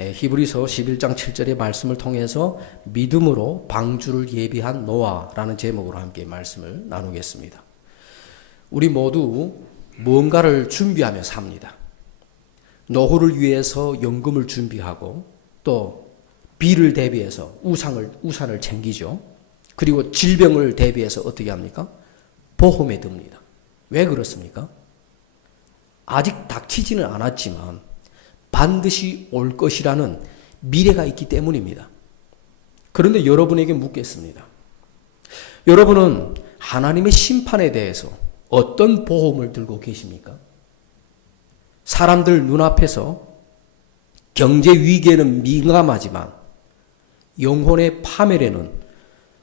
히브리서 11장 7절의 말씀을 통해서 믿음으로 방주를 예비한 노아라는 제목으로 함께 말씀을 나누겠습니다. 우리 모두 뭔가를 준비하며 삽니다. 노후를 위해서 연금을 준비하고 또 비를 대비해서 우산을 챙기죠. 그리고 질병을 대비해서 어떻게 합니까? 보험에 듭니다. 왜 그렇습니까? 아직 닥치지는 않았지만 반드시 올 것이라는 미래가 있기 때문입니다. 그런데 여러분에게 묻겠습니다. 여러분은 하나님의 심판에 대해서 어떤 보험을 들고 계십니까? 사람들 눈앞에서 경제 위기에는 민감하지만 영혼의 파멸에는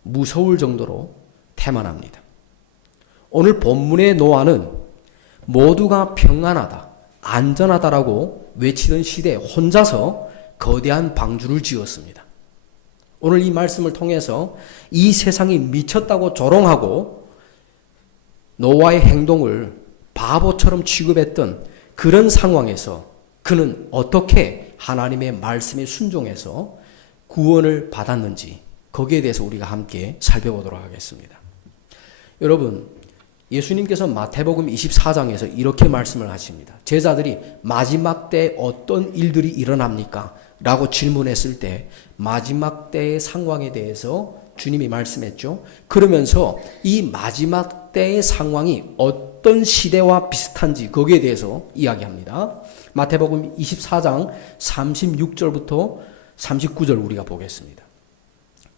무서울 정도로 태만합니다. 오늘 본문의 노아는 모두가 평안하다, 안전하다라고 외치던 시대에 혼자서 거대한 방주를 지었습니다. 오늘 이 말씀을 통해서 이 세상이 미쳤다고 조롱하고 노아의 행동을 바보처럼 취급했던 그런 상황에서 그는 어떻게 하나님의 말씀에 순종해서 구원을 받았는지 거기에 대해서 우리가 함께 살펴보도록 하겠습니다. 여러분, 예수님께서 마태복음 24장에서 이렇게 말씀을 하십니다. 제자들이 마지막 때 어떤 일들이 일어납니까? 라고 질문했을 때 마지막 때의 상황에 대해서 주님이 말씀했죠. 그러면서 이 마지막 때의 상황이 어떤 시대와 비슷한지 거기에 대해서 이야기합니다. 마태복음 24장 36절부터 39절 우리가 보겠습니다.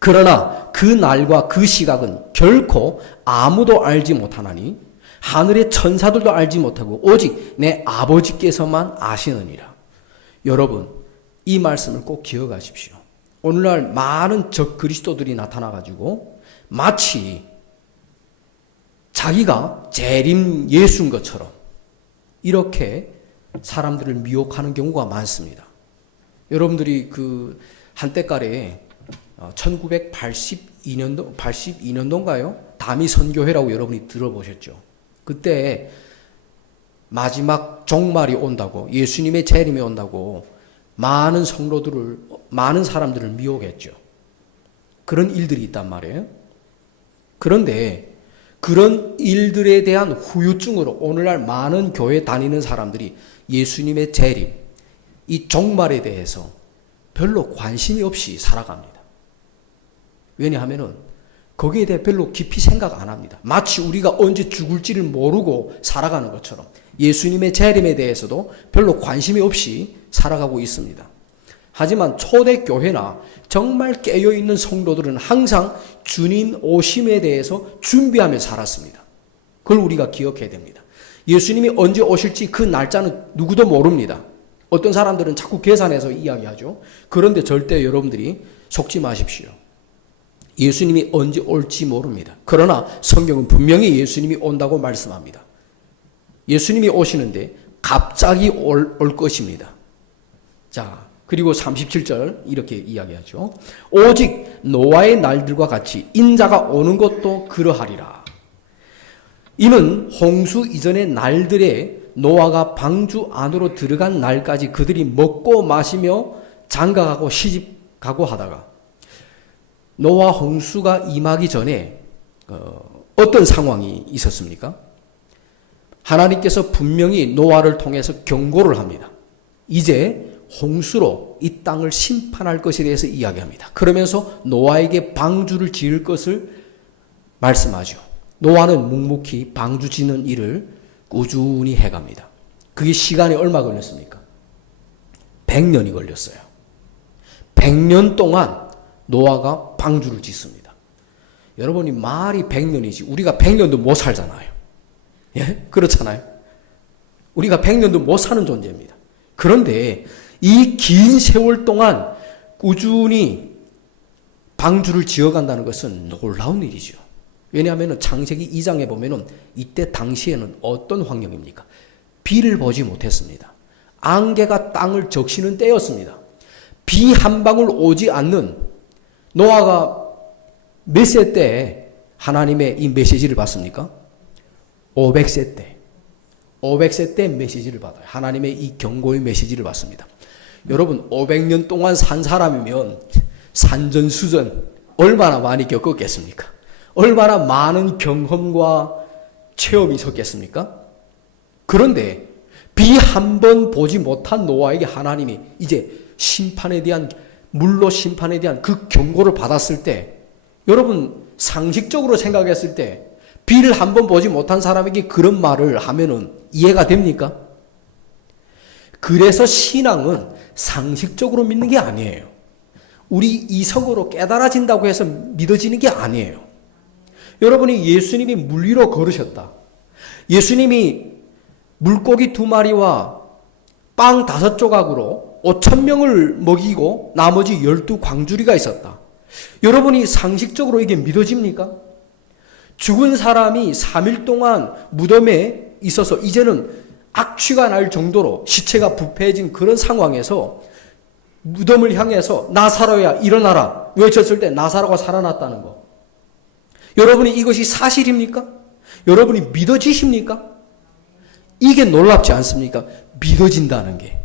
그러나 그 날과 그 시각은 결코 아무도 알지 못하나니 하늘의 천사들도 알지 못하고 오직 내 아버지께서만 아시느니라. 여러분, 이 말씀을 꼭 기억하십시오. 오늘날 많은 적그리스도들이 나타나가지고 마치 자기가 재림 예수인 것처럼 이렇게 사람들을 미혹하는 경우가 많습니다. 여러분들이 그 한때까래 1982년도인가요? 다미 선교회라고 여러분이 들어보셨죠? 그때 마지막 종말이 온다고, 예수님의 재림이 온다고 많은 사람들을 미혹했죠. 그런 일들이 있단 말이에요. 그런데 그런 일들에 대한 후유증으로 오늘날 많은 교회 다니는 사람들이 예수님의 재림, 이 종말에 대해서 별로 관심이 없이 살아갑니다. 왜냐하면은 거기에 대해 별로 깊이 생각 안 합니다. 마치 우리가 언제 죽을지를 모르고 살아가는 것처럼 예수님의 재림에 대해서도 별로 관심이 없이 살아가고 있습니다. 하지만 초대교회나 정말 깨어있는 성도들은 항상 주님 오심에 대해서 준비하며 살았습니다. 그걸 우리가 기억해야 됩니다. 예수님이 언제 오실지 그 날짜는 누구도 모릅니다. 어떤 사람들은 자꾸 계산해서 이야기하죠. 그런데 절대 여러분들이 속지 마십시오. 예수님이 언제 올지 모릅니다. 그러나 성경은 분명히 예수님이 온다고 말씀합니다. 예수님이 오시는데 갑자기 올 것입니다. 자, 그리고 37절 이렇게 이야기하죠. 오직 노아의 날들과 같이 인자가 오는 것도 그러하리라. 이는 홍수 이전의 날들에 노아가 방주 안으로 들어간 날까지 그들이 먹고 마시며 장가가고 시집가고 하다가 노아 홍수가 임하기 전에 어떤 상황이 있었습니까? 하나님께서 분명히 노아를 통해서 경고를 합니다. 이제 홍수로 이 땅을 심판할 것에 대해서 이야기합니다. 그러면서 노아에게 방주를 지을 것을 말씀하죠. 노아는 묵묵히 방주 짓는 일을 꾸준히 해갑니다. 그게 시간이 얼마 걸렸습니까? 100년이 걸렸어요. 100년 동안 노아가 방주를 짓습니다. 여러분이 말이 100년이지 우리가 100년도 못 살잖아요. 예? 그렇잖아요. 우리가 100년도 못 사는 존재입니다. 그런데 이 긴 세월 동안 꾸준히 방주를 지어간다는 것은 놀라운 일이죠. 왜냐하면 창세기 2장에 보면은 이때 당시에는 어떤 환경입니까? 비를 보지 못했습니다. 안개가 땅을 적시는 때였습니다. 비 한 방울 오지 않는 노아가 몇 세 때 하나님의 이 메시지를 받습니까? 500세 때. 500세 때 메시지를 받아요. 하나님의 이 경고의 메시지를 받습니다. 여러분 500년 동안 산 사람이면 산전수전 얼마나 많이 겪었겠습니까? 얼마나 많은 경험과 체험이 있었겠습니까? 그런데 비 한 번 보지 못한 노아에게 하나님이 이제 심판에 대한, 물로 심판에 대한 그 경고를 받았을 때, 여러분 상식적으로 생각했을 때 비를 한 번 보지 못한 사람에게 그런 말을 하면은 이해가 됩니까? 그래서 신앙은 상식적으로 믿는 게 아니에요. 우리 이성으로 깨달아진다고 해서 믿어지는 게 아니에요. 여러분이 예수님이 물 위로 걸으셨다. 예수님이 물고기 2마리와 빵 5조각으로 5,000명을 먹이고 나머지 12광주리가 있었다. 여러분이 상식적으로 이게 믿어집니까? 죽은 사람이 3일 동안 무덤에 있어서 이제는 악취가 날 정도로 시체가 부패해진 그런 상황에서 무덤을 향해서 나사로야 일어나라 외쳤을 때 나사로가 살아났다는 거. 여러분이 이것이 사실입니까? 여러분이 믿어지십니까? 이게 놀랍지 않습니까? 믿어진다는 게.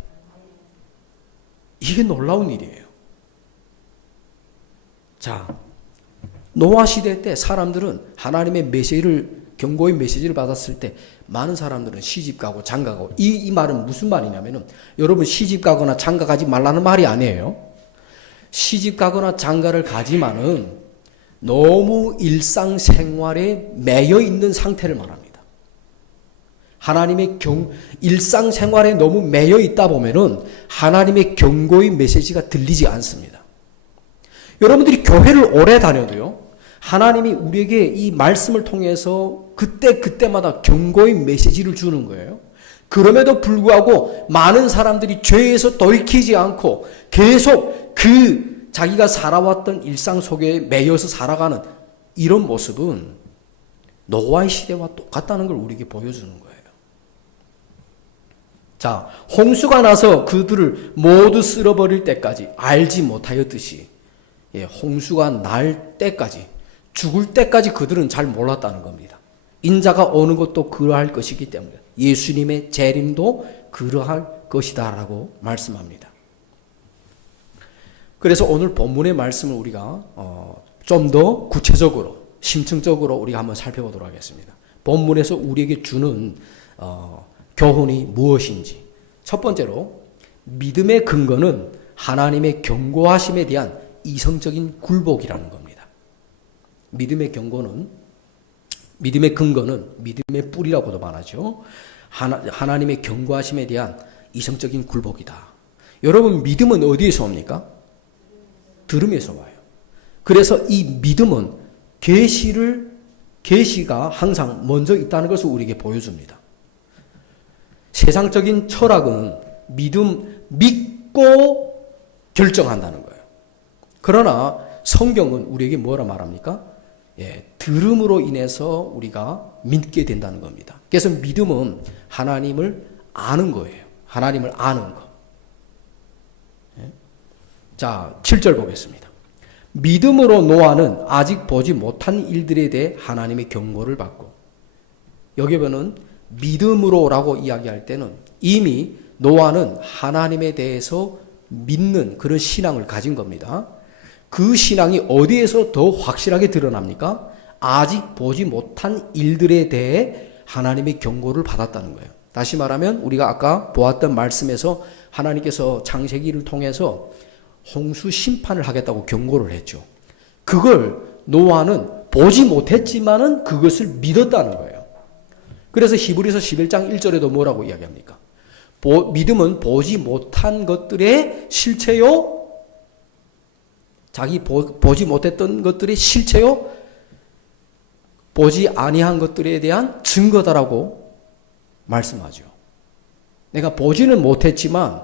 이게 놀라운 일이에요. 자, 노아 시대 때 사람들은 하나님의 메시지를, 경고의 메시지를 받았을 때 많은 사람들은 시집 가고 장가 가고, 이 말은 무슨 말이냐면은, 여러분 시집 가거나 장가 가지 말라는 말이 아니에요. 시집 가거나 장가를 가지만은 너무 일상생활에 매여 있는 상태를 말합니다. 하나님의 일상생활에 너무 매여 있다 보면은 하나님의 경고의 메시지가 들리지 않습니다. 여러분들이 교회를 오래 다녀도요, 하나님이 우리에게 이 말씀을 통해서 그때마다 경고의 메시지를 주는 거예요. 그럼에도 불구하고 많은 사람들이 죄에서 돌이키지 않고 계속 그 자기가 살아왔던 일상 속에 매여서 살아가는 이런 모습은 노아의 시대와 똑같다는 걸 우리에게 보여주는 거예요. 자, 홍수가 나서 그들을 모두 쓸어버릴 때까지 알지 못하였듯이, 홍수가 날 때까지, 죽을 때까지 그들은 잘 몰랐다는 겁니다. 인자가 오는 것도 그러할 것이기 때문에 예수님의 재림도 그러할 것이다 라고 말씀합니다. 그래서 오늘 본문의 말씀을 우리가 좀 더 구체적으로, 심층적으로 우리가 한번 살펴보도록 하겠습니다. 본문에서 우리에게 주는 교훈이 무엇인지. 첫 번째로, 믿음의 근거는 하나님의 경고하심에 대한 이성적인 굴복이라는 겁니다. 믿음의 근거는 믿음의 뿌리라고도 말하죠. 하나님의 경고하심에 대한 이성적인 굴복이다. 여러분, 믿음은 어디에서 옵니까? 들음에서 와요. 그래서 이 믿음은 계시가 항상 먼저 있다는 것을 우리에게 보여줍니다. 세상적인 철학은 믿고 결정한다는 거예요. 그러나 성경은 우리에게 뭐라 말합니까? 들음으로 인해서 우리가 믿게 된다는 겁니다. 그래서 믿음은 하나님을 아는 거예요. 하나님을 아는 거. 자, 7절 보겠습니다. 믿음으로 노아는 아직 보지 못한 일들에 대해 하나님의 경고를 받고, 여기 보면 믿음으로라고 이야기할 때는 이미 노아는 하나님에 대해서 믿는 그런 신앙을 가진 겁니다. 그 신앙이 어디에서 더 확실하게 드러납니까? 아직 보지 못한 일들에 대해 하나님의 경고를 받았다는 거예요. 다시 말하면 우리가 아까 보았던 말씀에서 하나님께서 창세기를 통해서 홍수 심판을 하겠다고 경고를 했죠. 그걸 노아는 보지 못했지만은 그것을 믿었다는 거예요. 그래서 히브리서 11장 1절에도 뭐라고 이야기합니까? 믿음은 보지 못한 것들의 실체요, 자기 보지 못했던 것들의 실체요, 보지 아니한 것들에 대한 증거다라고 말씀하죠. 내가 보지는 못했지만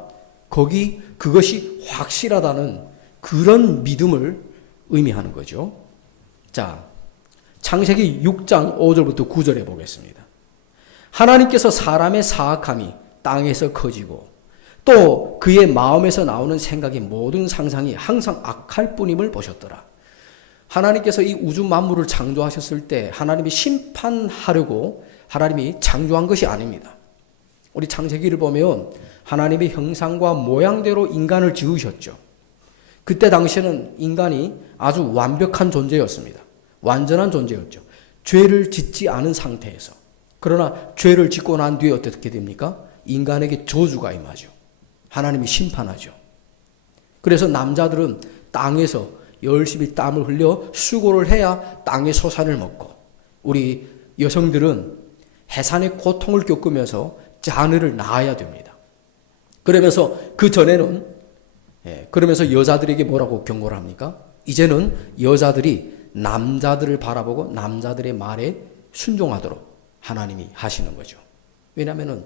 그것이 확실하다는 그런 믿음을 의미하는 거죠. 자, 창세기 6장 5절부터 9절에 보겠습니다. 하나님께서 사람의 사악함이 땅에서 커지고 또 그의 마음에서 나오는 생각의 모든 상상이 항상 악할 뿐임을 보셨더라. 하나님께서 이 우주 만물을 창조하셨을 때 하나님이 심판하려고 하나님이 창조한 것이 아닙니다. 우리 창세기를 보면 하나님의 형상과 모양대로 인간을 지으셨죠. 그때 당시에는 인간이 아주 완벽한 존재였습니다. 완전한 존재였죠. 죄를 짓지 않은 상태에서. 그러나 죄를 짓고 난 뒤에 어떻게 됩니까? 인간에게 저주가 임하죠. 하나님이 심판하죠. 그래서 남자들은 땅에서 열심히 땀을 흘려 수고를 해야 땅의 소산을 먹고, 우리 여성들은 해산의 고통을 겪으면서 자녀를 낳아야 됩니다. 그러면서 그 전에는 그러면서 여자들에게 뭐라고 경고를 합니까? 이제는 여자들이 남자들을 바라보고 남자들의 말에 순종하도록 하나님이 하시는 거죠. 왜냐하면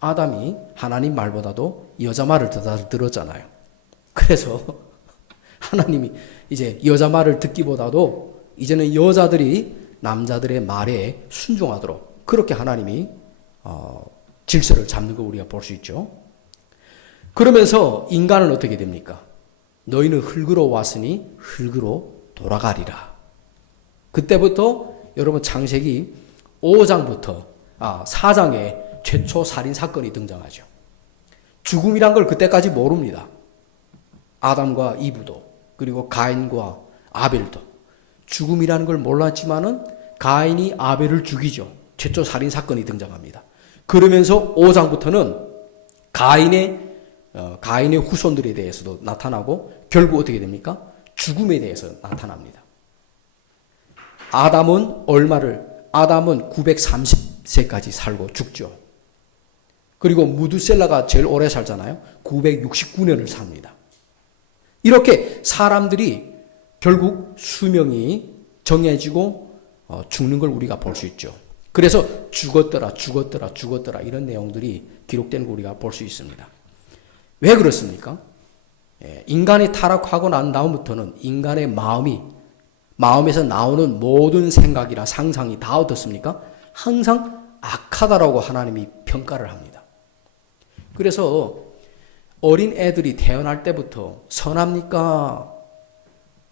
아담이 하나님 말보다도 여자 말을 더 들었잖아요. 그래서 하나님이 이제 여자 말을 듣기보다도 이제는 여자들이 남자들의 말에 순종하도록 그렇게 하나님이 질서를 잡는 걸 우리가 볼 수 있죠. 그러면서 인간은 어떻게 됩니까? 너희는 흙으로 왔으니 흙으로 돌아가리라. 그때부터 여러분 창세기 5장부터 4장에 최초 살인 사건이 등장하죠. 죽음이란 걸 그때까지 모릅니다. 아담과 이브도 그리고 가인과 아벨도 죽음이라는 걸 몰랐지만은 가인이 아벨을 죽이죠. 최초 살인 사건이 등장합니다. 그러면서 5장부터는 가인의 후손들에 대해서도 나타나고 결국 어떻게 됩니까? 죽음에 대해서 나타납니다. 아담은 930세까지 살고 죽죠. 그리고 무두셀라가 제일 오래 살잖아요. 969년을 삽니다. 이렇게 사람들이 결국 수명이 정해지고 죽는 걸 우리가 볼 수 있죠. 그래서 죽었더라 이런 내용들이 기록된 걸 우리가 볼 수 있습니다. 왜 그렇습니까? 인간이 타락하고 난 다음부터는 인간의 마음에서 나오는 모든 생각이나 상상이 다 어떻습니까? 항상 악하다라고 하나님이 평가를 합니다. 그래서 어린 애들이 태어날 때부터 선합니까?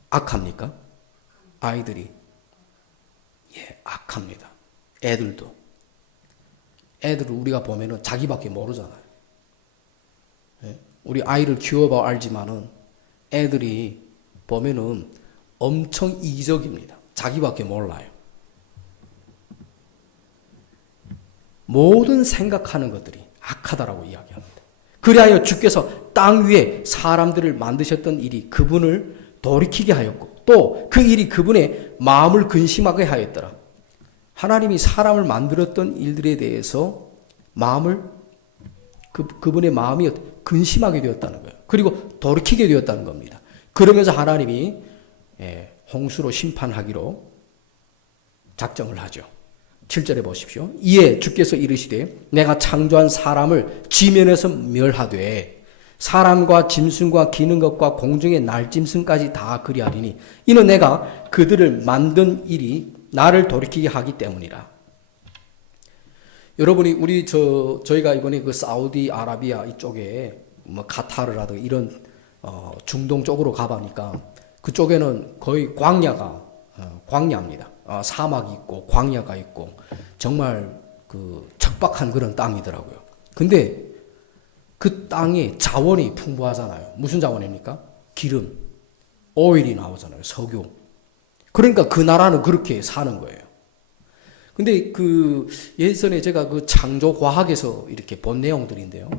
악합니까? 아이들이 악합니다. 애들을 우리가 보면은 자기밖에 모르잖아요. 우리 아이를 키워봐 알지만은 애들이 보면은 엄청 이기적입니다. 자기밖에 몰라요. 모든 생각하는 것들이 악하다라고 이야기합니다. 그리하여 주께서 땅 위에 사람들을 만드셨던 일이 그분을 돌이키게 하였고 또 그 일이 그분의 마음을 근심하게 하였더라. 하나님이 사람을 만들었던 일들에 대해서 그분의 마음이 근심하게 되었다는 거예요. 그리고 돌이키게 되었다는 겁니다. 그러면서 하나님이 홍수로 심판하기로 작정을 하죠. 7절에 보십시오. 이에 주께서 이르시되 내가 창조한 사람을 지면에서 멸하되 사람과 짐승과 기는 것과 공중의 날짐승까지 다 그리하리니 이는 내가 그들을 만든 일이 나를 돌이키게 하기 때문이라. 여러분이 저희가 이번에 그 사우디아라비아 이쪽에 뭐 카타르라든가 이런 중동 쪽으로 가보니까 그쪽에는 거의 광야입니다. 사막이 있고 광야가 있고 정말 그 척박한 그런 땅이더라고요. 근데 그 땅에 자원이 풍부하잖아요. 무슨 자원입니까? 기름, 오일이 나오잖아요. 석유. 그러니까 그 나라는 그렇게 사는 거예요. 근데 그 예전에 제가 그 창조과학에서 이렇게 본 내용들인데요.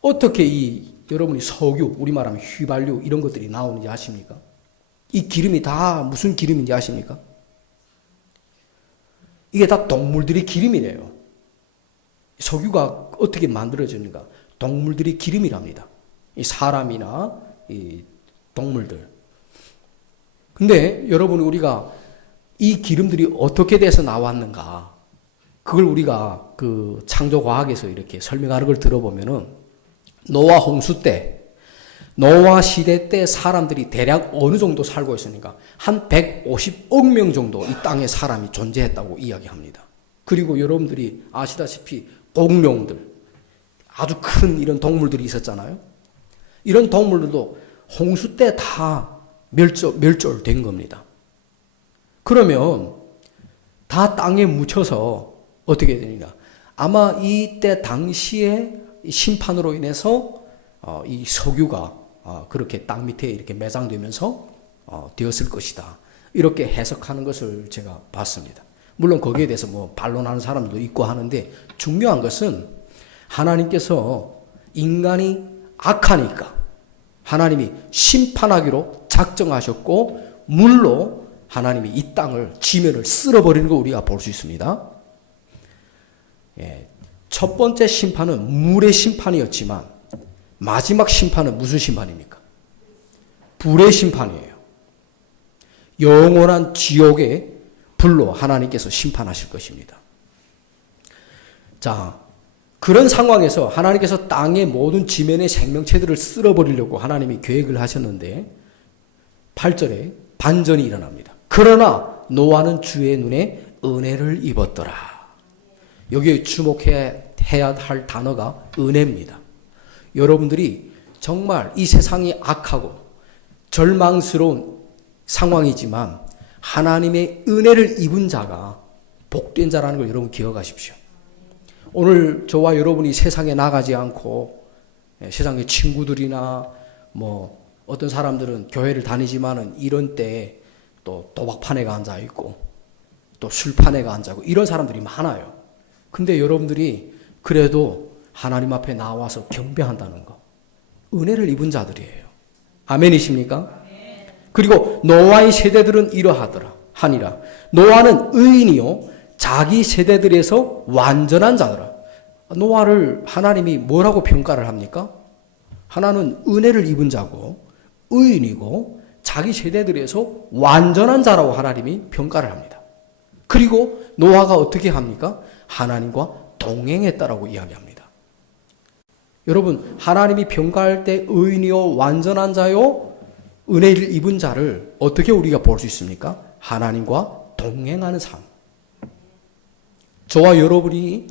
어떻게 여러분이 석유, 우리 말하면 휘발유 이런 것들이 나오는지 아십니까? 이 기름이 다 무슨 기름인지 아십니까? 이게 다 동물들의 기름이래요. 석유가 어떻게 만들어지는가? 동물들의 기름이랍니다. 이 사람이나 이 동물들. 근데 여러분 우리가 이 기름들이 어떻게 돼서 나왔는가? 그걸 우리가 그 창조과학에서 이렇게 설명하는 걸 들어보면은 노아 홍수 때, 노아 시대 때 사람들이 대략 어느 정도 살고 있으니까 한 150억 명 정도 이 땅에 사람이 존재했다고 이야기합니다. 그리고 여러분들이 아시다시피 공룡들, 아주 큰 이런 동물들이 있었잖아요. 이런 동물들도 홍수 때 다 멸절된 겁니다. 그러면 다 땅에 묻혀서 어떻게 되느냐? 아마 이때 당시에 심판으로 인해서 이 석유가 그렇게 땅 밑에 이렇게 매장되면서 되었을 것이다. 이렇게 해석하는 것을 제가 봤습니다. 물론 거기에 대해서 뭐 반론하는 사람도 있고 하는데 중요한 것은 하나님께서 인간이 악하니까 하나님이 심판하기로 작정하셨고 물로 하나님이 이 땅을 지면을 쓸어버리는 거 우리가 볼 수 있습니다. 첫 번째 심판은 물의 심판이었지만 마지막 심판은 무슨 심판입니까? 불의 심판이에요. 영원한 지옥의 불로 하나님께서 심판하실 것입니다. 자, 그런 상황에서 하나님께서 땅의 모든 지면의 생명체들을 쓸어버리려고 하나님이 계획을 하셨는데 8절에 반전이 일어납니다. 그러나 노아는 주의 눈에 은혜를 입었더라. 여기에 주목해야 할 단어가 은혜입니다. 여러분들이 정말 이 세상이 악하고 절망스러운 상황이지만 하나님의 은혜를 입은 자가 복된 자라는 걸 여러분 기억하십시오. 오늘 저와 여러분이 세상에 나가지 않고 세상의 친구들이나 뭐 어떤 사람들은 교회를 다니지만은 이런 때에 또 도박판에가 앉아 있고 또 술판에가 앉아 있고 이런 사람들이 많아요. 근데 여러분들이 그래도 하나님 앞에 나와서 경배한다는 거 은혜를 입은 자들이에요. 아멘이십니까? 그리고 노아의 세대들은 이러하더라 하니라. 노아는 의인이요 자기 세대들에서 완전한 자더라. 노아를 하나님이 뭐라고 평가를 합니까? 하나는 은혜를 입은 자고 의인이고 자기 세대들에서 완전한 자라고 하나님이 평가를 합니다. 그리고 노아가 어떻게 합니까? 하나님과 동행했다라고 이야기합니다. 여러분, 하나님이 평가할 때 의인이요 완전한 자요 은혜를 입은 자를 어떻게 우리가 볼 수 있습니까? 하나님과 동행하는 삶. 저와 여러분이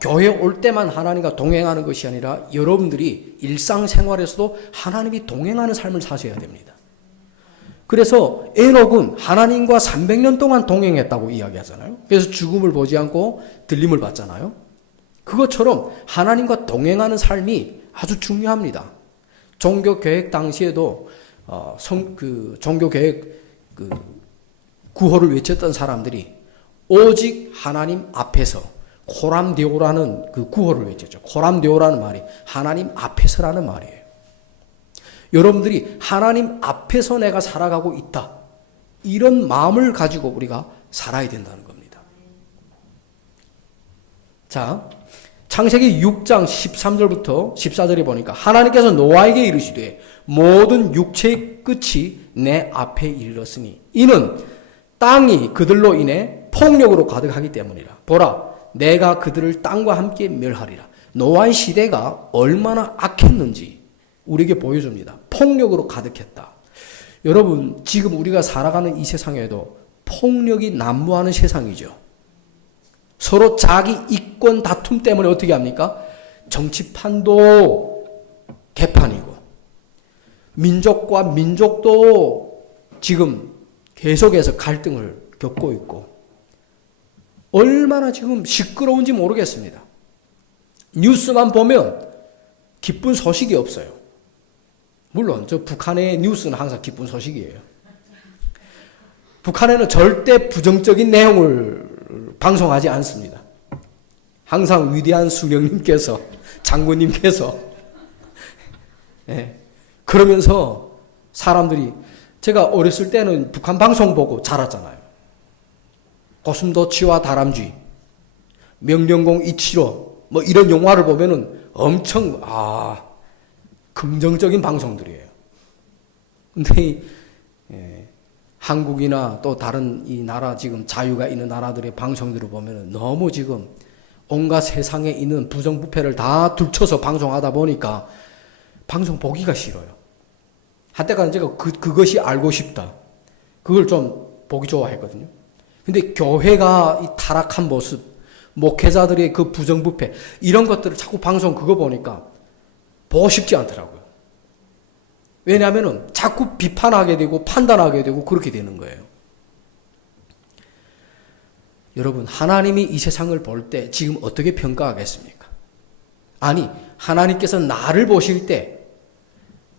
교회 올 때만 하나님과 동행하는 것이 아니라 여러분들이 일상생활에서도 하나님이 동행하는 삶을 사셔야 됩니다. 그래서 에녹은 하나님과 300년 동안 동행했다고 이야기하잖아요. 그래서 죽음을 보지 않고 들림을 받잖아요. 그것처럼 하나님과 동행하는 삶이 아주 중요합니다. 종교개혁 당시에도 종교개혁 구호를 외쳤던 사람들이 오직 하나님 앞에서 코람데오라는 그 구호를 외쳤죠. 코람데오라는 말이 하나님 앞에서라는 말이에요. 여러분들이 하나님 앞에서 내가 살아가고 있다. 이런 마음을 가지고 우리가 살아야 된다는 겁니다. 자, 창세기 6장 13절부터 14절에 보니까 하나님께서 노아에게 이르시되 모든 육체의 끝이 내 앞에 이르렀으니 이는 땅이 그들로 인해 폭력으로 가득하기 때문이라. 보라, 내가 그들을 땅과 함께 멸하리라. 노아의 시대가 얼마나 악했는지 우리에게 보여줍니다. 폭력으로 가득했다. 여러분, 지금 우리가 살아가는 이 세상에도 폭력이 난무하는 세상이죠. 서로 자기 이권 다툼 때문에 어떻게 합니까? 정치판도 개판이고 민족과 민족도 지금 계속해서 갈등을 겪고 있고 얼마나 지금 시끄러운지 모르겠습니다. 뉴스만 보면 기쁜 소식이 없어요. 물론 저 북한의 뉴스는 항상 기쁜 소식이에요. 북한에는 절대 부정적인 내용을 방송하지 않습니다. 항상 위대한 수령님께서 장군님께서 그러면서 사람들이 제가 어렸을 때는 북한 방송 보고 자랐잖아요. 고슴도치와 다람쥐, 명령공 이치로 뭐 이런 영화를 보면은 엄청 긍정적인 방송들이에요. 근데 한국이나 또 다른 이 나라 지금 자유가 있는 나라들의 방송들을 보면은 너무 지금 온갖 세상에 있는 부정부패를 다 들춰서 방송하다 보니까 방송 보기가 싫어요. 한때까지 제가 그것이 알고 싶다. 그걸 좀 보기 좋아했거든요. 근데 교회가 이 타락한 모습, 목회자들의 그 부정부패 이런 것들을 자꾸 방송 그거 보니까 보고 싶지 않더라고요. 왜냐하면은 자꾸 비판하게 되고 판단하게 되고 그렇게 되는 거예요. 여러분, 하나님이 이 세상을 볼 때 지금 어떻게 평가하겠습니까? 아니, 하나님께서 나를 보실 때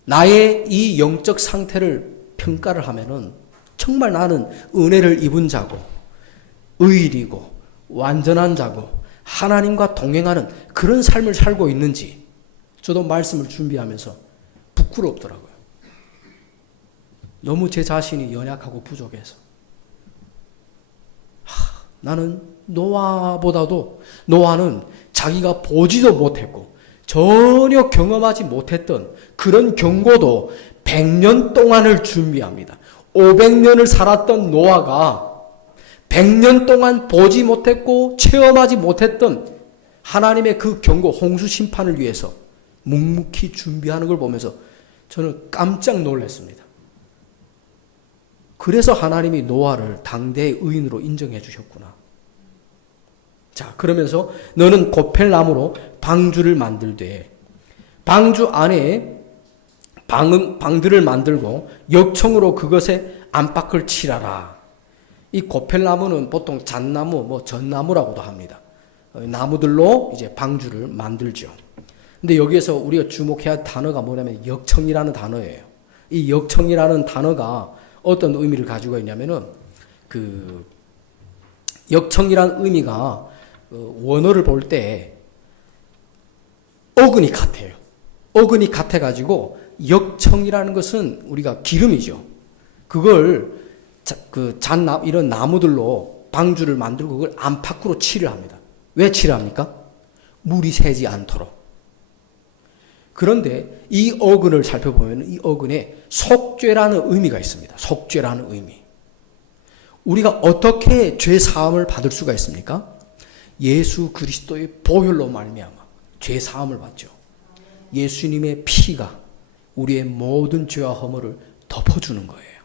나의 이 영적 상태를 평가를 하면은 정말 나는 은혜를 입은 자고 의인이고 완전한 자고 하나님과 동행하는 그런 삶을 살고 있는지 저도 말씀을 준비하면서 부끄럽더라고요. 너무 제 자신이 연약하고 부족해서. 나는 노아보다도 노아는 자기가 보지도 못했고 전혀 경험하지 못했던 그런 경고도 100년 동안을 준비합니다. 500년을 살았던 노아가 100년 동안 보지 못했고 체험하지 못했던 하나님의 그 경고, 홍수 심판을 위해서 묵묵히 준비하는 걸 보면서 저는 깜짝 놀랐습니다. 그래서 하나님이 노아를 당대의 의인으로 인정해 주셨구나. 자, 그러면서 너는 고펠나무로 방주를 만들되 방주 안에 방들을 만들고 역청으로 그것에 안팎을 칠하라. 이 고펠나무는 보통 잣나무, 전나무라고도 합니다. 나무들로 이제 방주를 만들죠. 근데 여기에서 우리가 주목해야 할 단어가 뭐냐면 역청이라는 단어예요. 이 역청이라는 단어가 어떤 의미를 가지고 있냐면은 그 역청이라는 의미가 원어를 볼 때 어근이 같아요. 어근이 같아가지고 역청이라는 것은 우리가 기름이죠. 그걸 이런 나무들로 방주를 만들고 그걸 안팎으로 칠을 합니다. 왜 칠을 합니까? 물이 새지 않도록. 그런데 이 어근을 살펴보면 이 어근에 속죄라는 의미가 있습니다. 속죄라는 의미. 우리가 어떻게 죄 사함을 받을 수가 있습니까? 예수 그리스도의 보혈로 말미암아 죄 사함을 받죠. 예수님의 피가 우리의 모든 죄와 허물을 덮어주는 거예요.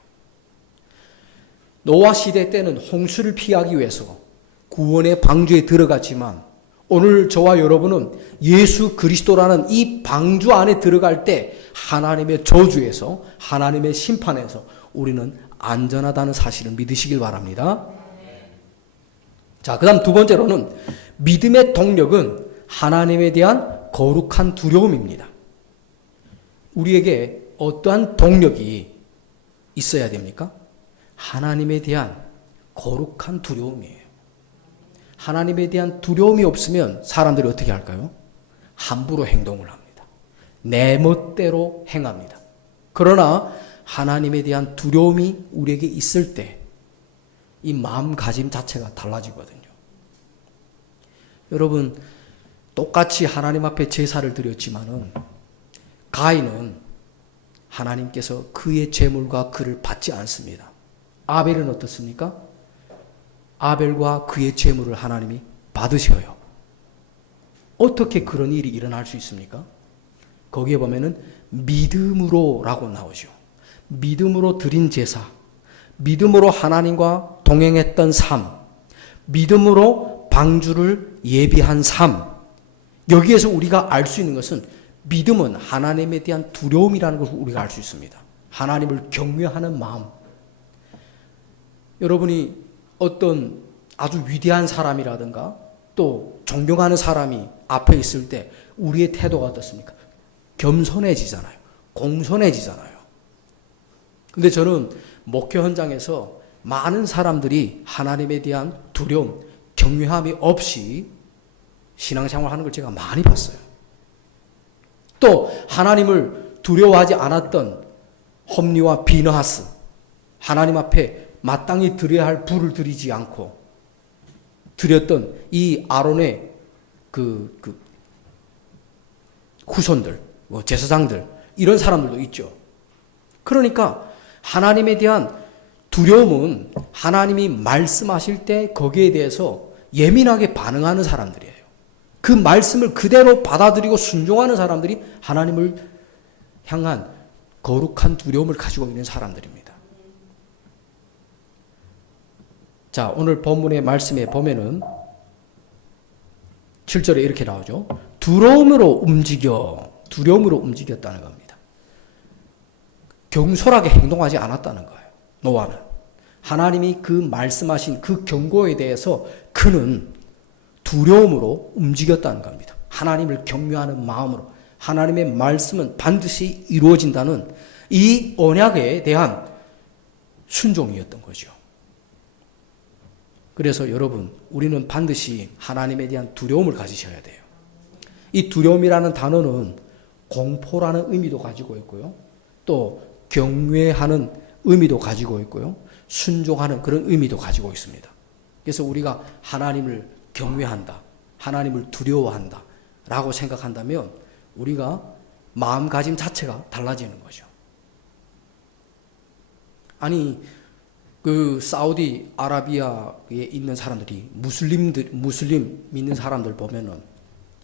노아 시대 때는 홍수를 피하기 위해서 구원의 방주에 들어갔지만 오늘 저와 여러분은 예수 그리스도라는 이 방주 안에 들어갈 때 하나님의 저주에서 하나님의 심판에서 우리는 안전하다는 사실을 믿으시길 바랍니다. 자, 그 다음 두 번째로는 믿음의 동력은 하나님에 대한 거룩한 두려움입니다. 우리에게 어떠한 동력이 있어야 됩니까? 하나님에 대한 거룩한 두려움이에요. 하나님에 대한 두려움이 없으면 사람들이 어떻게 할까요? 함부로 행동을 합니다. 내 멋대로 행합니다. 그러나 하나님에 대한 두려움이 우리에게 있을 때 이 마음가짐 자체가 달라지거든요. 여러분, 똑같이 하나님 앞에 제사를 드렸지만은 가인은 하나님께서 그의 제물과 그를 받지 않습니다. 아벨은 어떻습니까? 아벨과 그의 제물을 하나님이 받으셔요. 어떻게 그런 일이 일어날 수 있습니까? 거기에 보면은 믿음으로라고 나오죠. 믿음으로 드린 제사, 믿음으로 하나님과 동행했던 삶, 믿음으로 방주를 예비한 삶. 여기에서 우리가 알 수 있는 것은 믿음은 하나님에 대한 두려움이라는 것을 우리가 알 수 있습니다. 하나님을 경외하는 마음. 여러분이 어떤 아주 위대한 사람이라든가 또 존경하는 사람이 앞에 있을 때 우리의 태도가 어떻습니까? 겸손해지잖아요. 공손해지잖아요. 근데 저는 목회 현장에서 많은 사람들이 하나님에 대한 두려움, 경외함이 없이 신앙생활 하는 걸 제가 많이 봤어요. 또 하나님을 두려워하지 않았던 홈리와 비너하스, 하나님 앞에 마땅히 드려야 할 부를 드리지 않고 드렸던 이 아론의 그 후손들, 제사장들, 이런 사람들도 있죠. 그러니까 하나님에 대한 두려움은 하나님이 말씀하실 때 거기에 대해서 예민하게 반응하는 사람들이에요. 그 말씀을 그대로 받아들이고 순종하는 사람들이 하나님을 향한 거룩한 두려움을 가지고 있는 사람들입니다. 자, 오늘 본문의 말씀에 보면은 7절에 이렇게 나오죠. 두려움으로 움직였다는 겁니다. 경솔하게 행동하지 않았다는 거예요. 노아는. 하나님이 그 말씀하신 그 경고에 대해서 그는 두려움으로 움직였다는 겁니다. 하나님을 경외하는 마음으로 하나님의 말씀은 반드시 이루어진다는 이 언약에 대한 순종이었던 거죠. 그래서 여러분, 우리는 반드시 하나님에 대한 두려움을 가지셔야 돼요. 이 두려움이라는 단어는 공포라는 의미도 가지고 있고요. 또 경외하는 의미도 가지고 있고요. 순종하는 그런 의미도 가지고 있습니다. 그래서 우리가 하나님을 경외한다, 하나님을 두려워한다 라고 생각한다면 우리가 마음가짐 자체가 달라지는 거죠. 아니, 그 사우디 아라비아에 있는 사람들이 무슬림 믿는 사람들 보면은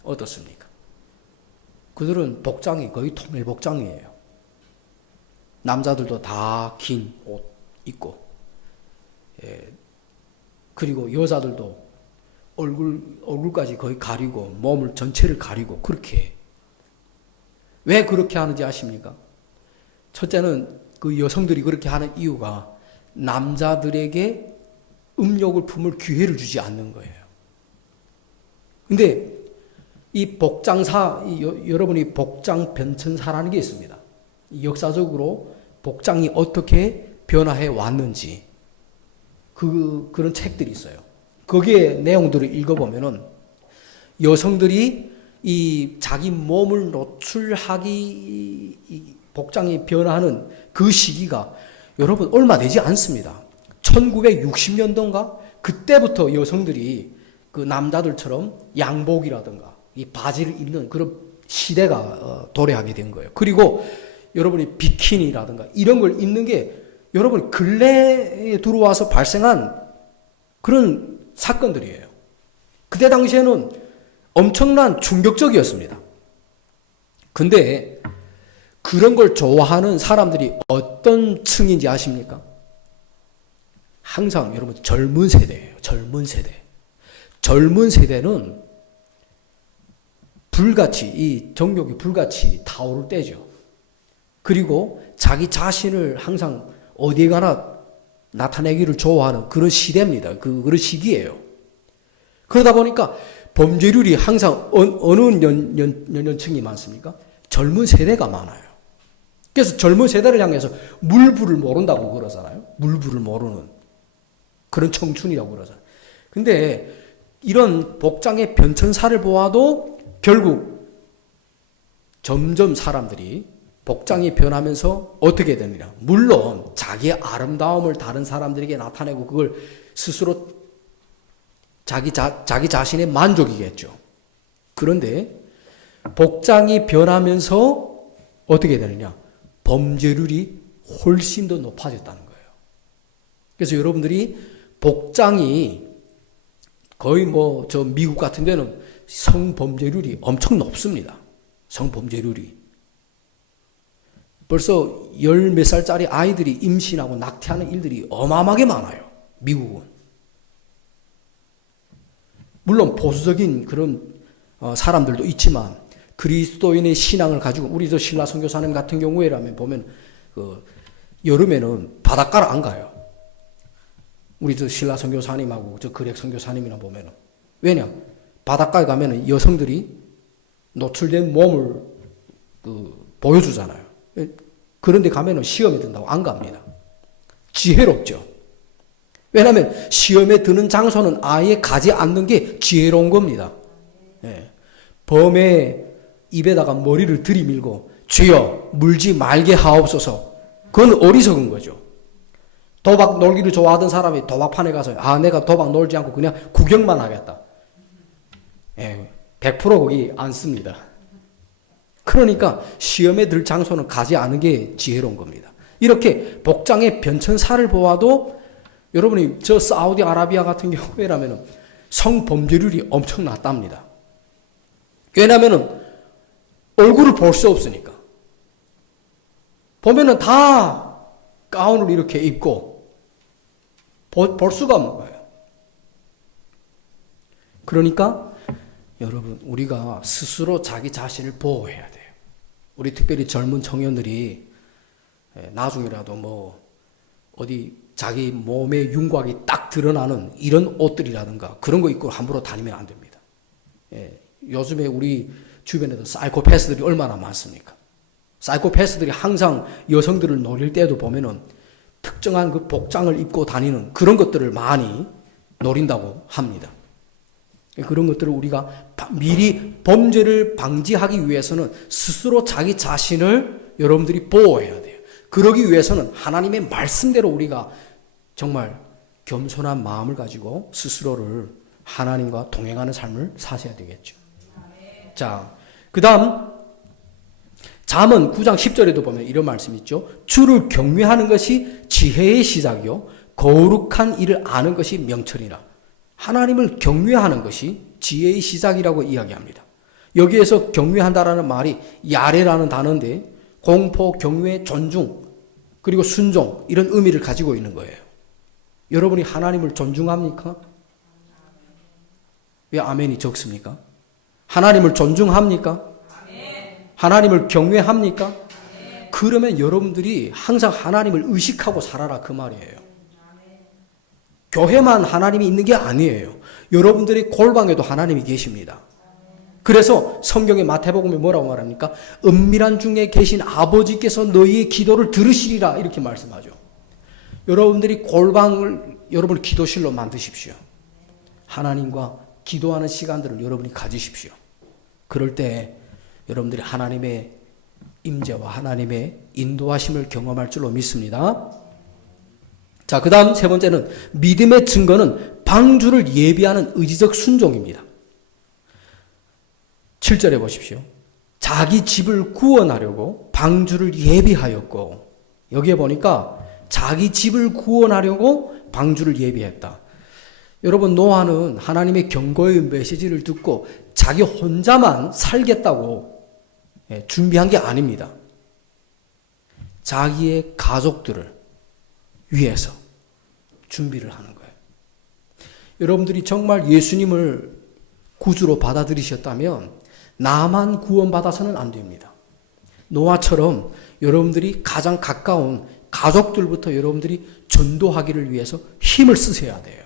어떻습니까? 그들은 복장이 거의 통일 복장이에요. 남자들도 다 긴 옷 입고, 그리고 여자들도 얼굴까지 거의 가리고 몸을 전체를 가리고 그렇게 해요. 왜 그렇게 하는지 아십니까? 첫째는 그 여성들이 그렇게 하는 이유가 남자들에게 음욕을 품을 기회를 주지 않는 거예요. 근데 이 여러분이 복장 변천사라는 게 있습니다. 역사적으로 복장이 어떻게 변화해 왔는지 그런 책들이 있어요. 거기에 내용들을 읽어보면은 여성들이 이 자기 몸을 노출하기 복장이 변화하는 그 시기가 여러분 얼마 되지 않습니다. 1960년도인가 그때부터 여성들이 그 남자들처럼 양복이라든가 이 바지를 입는 그런 시대가 도래하게 된 거예요. 그리고 여러분이 비키니라든가 이런 걸 입는 게 여러분 근래에 들어와서 발생한 그런 사건들이에요. 그때 당시에는 엄청난 충격적이었습니다. 근데 그런 걸 좋아하는 사람들이 어떤 층인지 아십니까? 항상 여러분 젊은 세대예요. 젊은 세대. 젊은 세대는 이 정욕이 불같이 타오를 때죠. 그리고 자기 자신을 항상 어디에 가나 나타내기를 좋아하는 그런 시대입니다. 그런 시기예요. 그러다 보니까 범죄율이 항상 어느 연령층이 많습니까? 젊은 세대가 많아요. 그래서 젊은 세대를 향해서 물불을 모른다고 그러잖아요. 물불을 모르는 그런 청춘이라고 그러잖아요. 근데 이런 복장의 변천사를 보아도 결국 점점 사람들이 복장이 변하면서 어떻게 되느냐. 물론 자기의 아름다움을 다른 사람들에게 나타내고 그걸 스스로 자기 자신의 만족이겠죠. 그런데 복장이 변하면서 어떻게 되느냐. 범죄율이 훨씬 더 높아졌다는 거예요. 그래서 여러분들이 복장이 거의 미국 같은 데는 성범죄율이 엄청 높습니다. 성범죄율이. 벌써 10몇 살짜리 아이들이 임신하고 낙태하는 일들이 어마어마하게 많아요. 미국은. 물론 보수적인 그런 사람들도 있지만 그리스도인의 신앙을 가지고 우리 저 신라 선교사님 같은 경우에라면 보면 여름에는 바닷가를 안 가요. 우리 저 신라 선교사님하고 저 그렉 선교사님이나 보면은. 왜냐? 바닷가에 가면은 여성들이 노출된 몸을 보여주잖아요. 그런데 가면은 시험에 든다고 안 갑니다. 지혜롭죠. 왜냐하면 시험에 드는 장소는 아예 가지 않는 게 지혜로운 겁니다. 예. 범의 입에다가 머리를 들이밀고 주여 물지 말게 하옵소서. 그건 어리석은 거죠. 도박 놀기를 좋아하던 사람이 도박판에 가서 내가 도박 놀지 않고 그냥 구경만 하겠다. 예, 100% 거기 안 씁니다. 그러니까 시험에 들 장소는 가지 않은 게 지혜로운 겁니다. 이렇게 복장의 변천사를 보아도 여러분이 저 사우디아라비아 같은 경우에라면 성범죄율이 엄청 낮답니다. 왜냐하면 얼굴을 볼 수 없으니까. 보면은 다 가운을 이렇게 입고 볼 수가 없는 거예요. 그러니까 여러분 우리가 스스로 자기 자신을 보호해야 돼요. 우리 특별히 젊은 청년들이 나중에라도 어디 자기 몸의 윤곽이 딱 드러나는 이런 옷들이라든가 그런 거 입고 함부로 다니면 안 됩니다. 예, 요즘에 우리 주변에도 사이코패스들이 얼마나 많습니까? 사이코패스들이 항상 여성들을 노릴 때도 보면은 특정한 그 복장을 입고 다니는 그런 것들을 많이 노린다고 합니다. 그런 것들을 우리가 미리 범죄를 방지하기 위해서는 스스로 자기 자신을 여러분들이 보호해야 돼요. 그러기 위해서는 하나님의 말씀대로 우리가 정말 겸손한 마음을 가지고 스스로를 하나님과 동행하는 삶을 사셔야 되겠죠. 자, 그 다음 잠언 9장 10절에도 보면 이런 말씀이 있죠. 주를 경외하는 것이 지혜의 시작이요 거룩한 일을 아는 것이 명철이라. 하나님을 경외하는 것이 지혜의 시작이라고 이야기합니다. 여기에서 경외한다라는 말이 야레라는 단어인데 공포, 경외, 존중, 그리고 순종 이런 의미를 가지고 있는 거예요. 여러분이 하나님을 존중합니까? 왜 아멘이 적습니까? 하나님을 존중합니까? 하나님을 경외합니까? 그러면 여러분들이 항상 하나님을 의식하고 살아라 그 말이에요. 교회만 하나님이 있는 게 아니에요. 여러분들의 골방에도 하나님이 계십니다. 그래서 성경의 마태복음에 뭐라고 말합니까? 은밀한 중에 계신 아버지께서 너희의 기도를 들으시리라 이렇게 말씀하죠. 여러분들이 골방을 여러분의 기도실로 만드십시오. 하나님과 기도하는 시간들을 여러분이 가지십시오. 그럴 때 여러분들이 하나님의 임재와 하나님의 인도하심을 경험할 줄로 믿습니다. 자, 그 다음 세 번째는 믿음의 증거는 방주를 예비하는 의지적 순종입니다. 7절에 보십시오. 자기 집을 구원하려고 방주를 예비하였고, 여기에 보니까 자기 집을 구원하려고 방주를 예비했다. 여러분, 노아는 하나님의 경고의 메시지를 듣고 자기 혼자만 살겠다고 준비한 게 아닙니다. 자기의 가족들을 위해서 준비를 하는 거예요. 여러분들이 정말 예수님을 구주로 받아들이셨다면 나만 구원받아서는 안 됩니다. 노아처럼 여러분들이 가장 가까운 가족들부터 여러분들이 전도하기를 위해서 힘을 쓰셔야 돼요.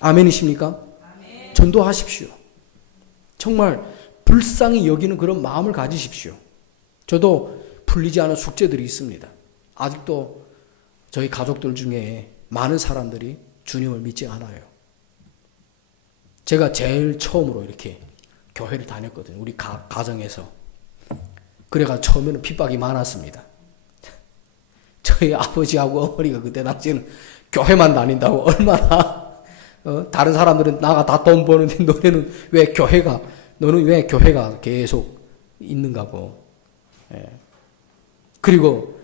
아멘이십니까? 아멘. 전도하십시오. 정말 불쌍히 여기는 그런 마음을 가지십시오. 저도 풀리지 않은 숙제들이 있습니다. 아직도 저희 가족들 중에 많은 사람들이 주님을 믿지 않아요. 제가 제일 처음으로 이렇게 교회를 다녔거든요. 우리 가정에서. 그래가 처음에는 핍박이 많았습니다. 저희 아버지하고 어머니가 그때 당시에는 교회만 다닌다고 얼마나 다른 사람들은 나가 다 돈 버는데 너는 왜 교회가 계속 있는가고. 예. 그리고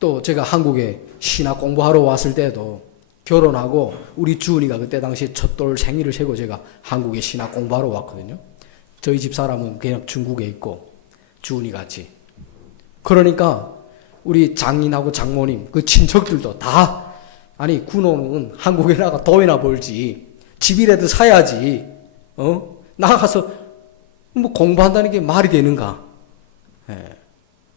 또 제가 한국에 신학 공부하러 왔을 때도 결혼하고 우리 주은이가 그때 당시에 첫돌 생일을 세고 제가 한국에 신학 공부하러 왔거든요. 저희 집 사람은 그냥 중국에 있고 주은이 같이. 그러니까 우리 장인하고 장모님 그 친척들도 다 아니 군호는 한국에 나가 돈이나 벌지 집이라도 사야지 나가서 뭐 공부한다는 게 말이 되는가. 예.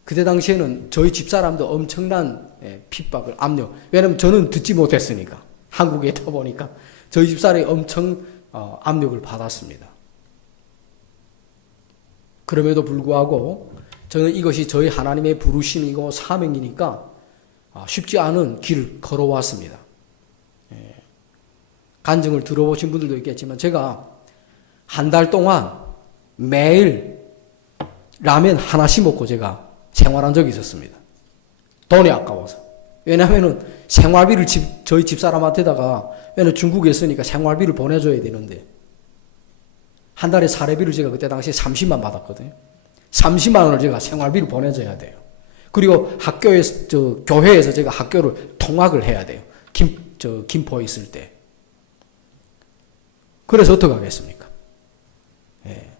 그때 당시에는 저희 집사람도 엄청난 핍박을 압력. 왜냐하면 저는 듣지 못했으니까. 한국에 있다 보니까 저희 집사람이 엄청 압력을 받았습니다. 그럼에도 불구하고 저는 이것이 저희 하나님의 부르심이고 사명이니까 쉽지 않은 길을 걸어왔습니다. 간증을 들어보신 분들도 있겠지만 제가 한 달 동안 매일 라면 하나씩 먹고 제가 생활한 적이 있었습니다. 돈이 아까워서. 왜냐하면 생활비를 저희 집사람한테다가 왜냐면 중국에 있으니까 생활비를 보내줘야 되는데 한 달에 사례비를 제가 그때 당시에 30만 받았거든요. 30만 원을 제가 생활비를 보내줘야 돼요. 그리고 교회에서 제가 학교를 통학을 해야 돼요. 김포에 있을 때. 그래서 어떻게 하겠습니까? 예.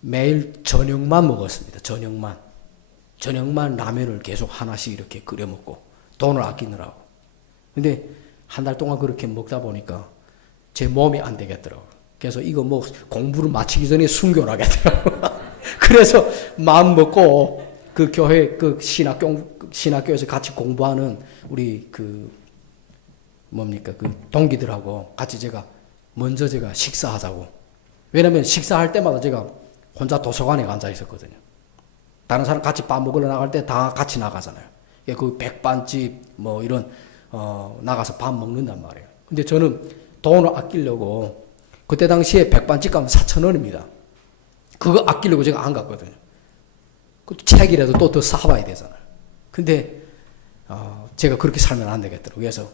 매일 저녁만 먹었습니다. 저녁만 라면을 계속 하나씩 이렇게 끓여 먹고 돈을 아끼느라고. 근데 한 달 동안 그렇게 먹다 보니까 제 몸이 안 되겠더라고요. 그래서 이거 뭐 공부를 마치기 전에 순교를 하겠더라고요. 그래서 마음 먹고 그 교회 그 신학교에서 같이 공부하는 우리 그 동기들하고 같이 먼저 식사하자고. 왜냐면 식사할 때마다 제가 혼자 도서관에 앉아 있었거든요. 다른 사람 같이 밥 먹으러 나갈 때 다 같이 나가잖아요. 그 백반집 이런 나가서 밥 먹는단 말이에요. 근데 저는 돈을 아끼려고 그때 당시에 백반집 가면 4,000원입니다. 그거 아끼려고 제가 안 갔거든요. 그 책이라도 또 더 사봐야 되잖아요. 근데 제가 그렇게 살면 안 되겠더라고요. 그래서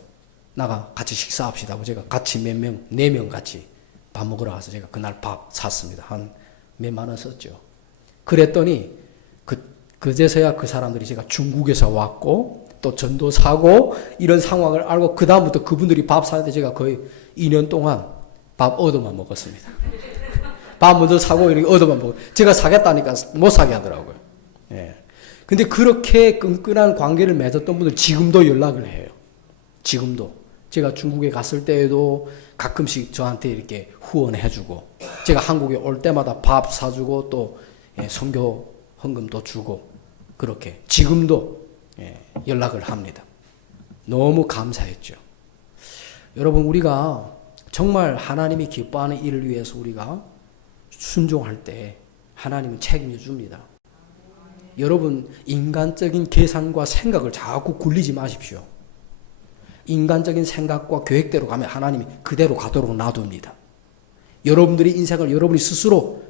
같이 식사합시다 하고 제가 같이 4명 같이 밥 먹으러 가서 제가 그날 밥 샀습니다. 한 몇만 원 썼죠. 그랬더니 그제서야 그 사람들이 제가 중국에서 왔고 또 전도사고 이런 상황을 알고 그 다음부터 그분들이 밥 사는데 제가 거의 2년 동안 밥 얻어만 먹었습니다. 밥 먼저 사고 이렇게 얻어만 먹고 제가 사겠다니까 못 사게 하더라고요. 예. 근데 그렇게 끈끈한 관계를 맺었던 분들 지금도 연락을 해요. 지금도. 제가 중국에 갔을 때에도 가끔씩 저한테 이렇게 후원해주고 제가 한국에 올 때마다 밥 사주고 또 선교 헌금도 주고 그렇게 지금도 연락을 합니다. 너무 감사했죠. 여러분 우리가 정말 하나님이 기뻐하는 일을 위해서 우리가 순종할 때 하나님은 책임져 줍니다. 여러분 인간적인 계산과 생각을 자꾸 굴리지 마십시오. 인간적인 생각과 계획대로 가면 하나님이 그대로 가도록 놔둡니다. 여러분들의 인생을 여러분이 스스로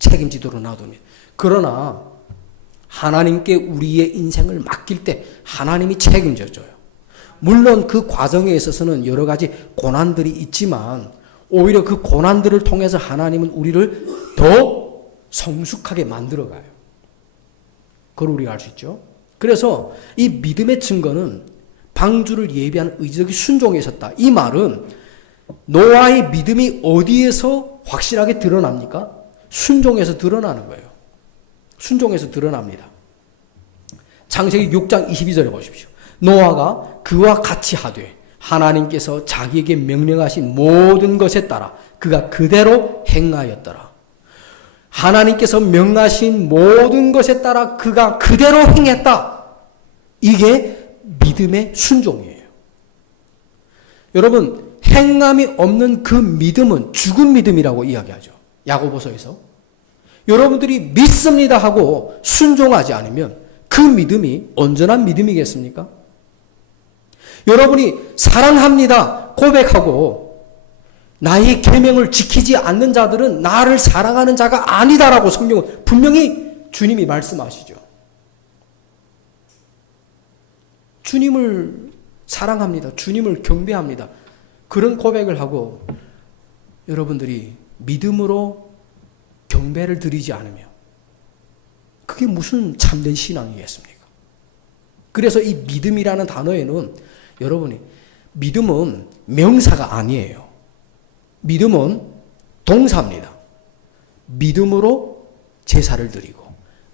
책임지도록 놔둡니다. 그러나 하나님께 우리의 인생을 맡길 때 하나님이 책임져 줘요. 물론 그 과정에 있어서는 여러 가지 고난들이 있지만 오히려 그 고난들을 통해서 하나님은 우리를 더 성숙하게 만들어가요. 그걸 우리가 알 수 있죠. 그래서 이 믿음의 증거는 방주를 예비한 의지적인 순종에 있었다. 이 말은 노아의 믿음이 어디에서 확실하게 드러납니까? 순종에서 드러나는 거예요. 순종에서 드러납니다. 창세기 6장 22절에 보십시오. 노아가 그와 같이 하되 하나님께서 자기에게 명령하신 모든 것에 따라 그가 그대로 행하였더라. 하나님께서 명하신 모든 것에 따라 그가 그대로 행했다. 이게 믿음의 순종이에요. 여러분 행함이 없는 그 믿음은 죽은 믿음이라고 이야기하죠. 야고보서에서. 여러분들이 믿습니다 하고 순종하지 않으면 그 믿음이 온전한 믿음이겠습니까? 여러분이 사랑합니다 고백하고 나의 계명을 지키지 않는 자들은 나를 사랑하는 자가 아니다라고 성경은 분명히 주님이 말씀하시죠. 주님을 사랑합니다. 주님을 경배합니다. 그런 고백을 하고 여러분들이 믿음으로 경배를 드리지 않으면 그게 무슨 참된 신앙이겠습니까? 그래서 이 믿음이라는 단어에는 여러분이 믿음은 명사가 아니에요. 믿음은 동사입니다. 믿음으로 제사를 드리고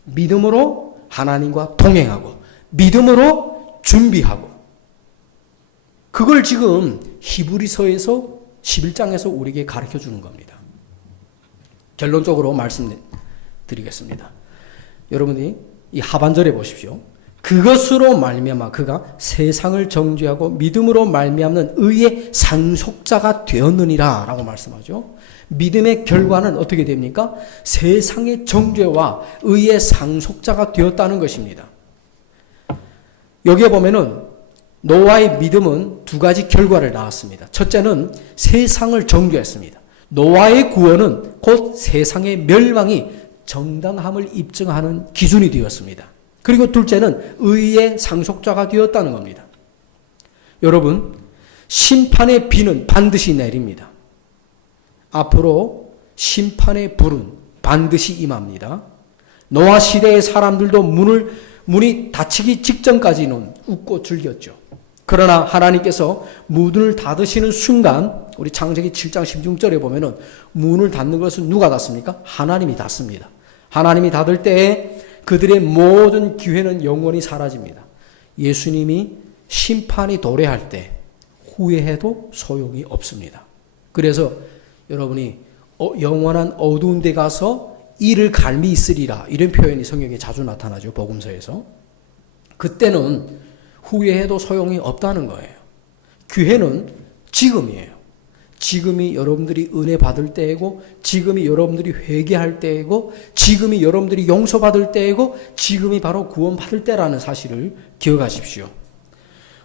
믿음으로 하나님과 동행하고 믿음으로 준비하고 그걸 지금 히브리서에서 11장에서 우리에게 가르쳐 주는 겁니다. 결론적으로 말씀드리겠습니다. 여러분이 이 하반절에 보십시오. 그것으로 말미암아 그가 세상을 정죄하고 믿음으로 말미암는 의의 상속자가 되었느니라 라고 말씀하죠. 믿음의 결과는 어떻게 됩니까? 세상의 정죄와 의의 상속자가 되었다는 것입니다. 여기에 보면은 노아의 믿음은 두 가지 결과를 낳았습니다. 첫째는 세상을 정죄했습니다. 노아의 구원은 곧 세상의 멸망이 정당함을 입증하는 기준이 되었습니다. 그리고 둘째는 의의 상속자가 되었다는 겁니다. 여러분, 심판의 비는 반드시 내립니다. 앞으로 심판의 불은 반드시 임합니다. 노아 시대의 사람들도 문이 닫히기 직전까지는 웃고 즐겼죠. 그러나 하나님께서 문을 닫으시는 순간 우리 창세기 7장 16절에 보면은 문을 닫는 것은 누가 닫습니까? 하나님이 닫습니다. 하나님이 닫을 때에 그들의 모든 기회는 영원히 사라집니다. 예수님이 심판이 도래할 때 후회해도 소용이 없습니다. 그래서 여러분이 영원한 어두운 데 가서 이를 갈미 있으리라 이런 표현이 성경에 자주 나타나죠. 복음서에서. 그때는 후회해도 소용이 없다는 거예요. 기회는 지금이에요. 지금이 여러분들이 은혜 받을 때이고, 지금이 여러분들이 회개할 때이고, 지금이 여러분들이 용서받을 때이고, 지금이 바로 구원받을 때라는 사실을 기억하십시오.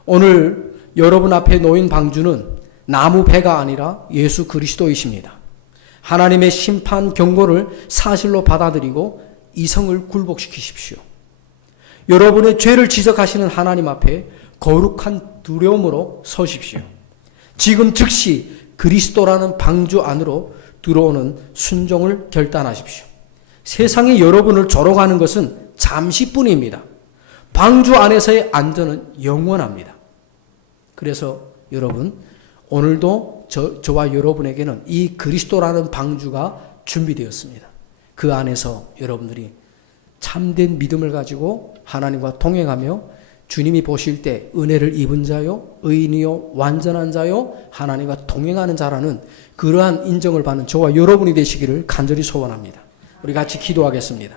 오늘 여러분 앞에 놓인 방주는 나무 배가 아니라 예수 그리스도이십니다. 하나님의 심판 경고를 사실로 받아들이고 이성을 굴복시키십시오. 여러분의 죄를 지적하시는 하나님 앞에 거룩한 두려움으로 서십시오. 지금 즉시 그리스도라는 방주 안으로 들어오는 순종을 결단하십시오. 세상이 여러분을 조롱하는 것은 잠시뿐입니다. 방주 안에서의 안전은 영원합니다. 그래서 여러분, 오늘도 저와 여러분에게는 이 그리스도라는 방주가 준비되었습니다. 그 안에서 여러분들이 참된 믿음을 가지고 하나님과 동행하며 주님이 보실 때 은혜를 입은 자요, 의인이요, 완전한 자요, 하나님과 동행하는 자라는 그러한 인정을 받는 저와 여러분이 되시기를 간절히 소원합니다. 우리 같이 기도하겠습니다.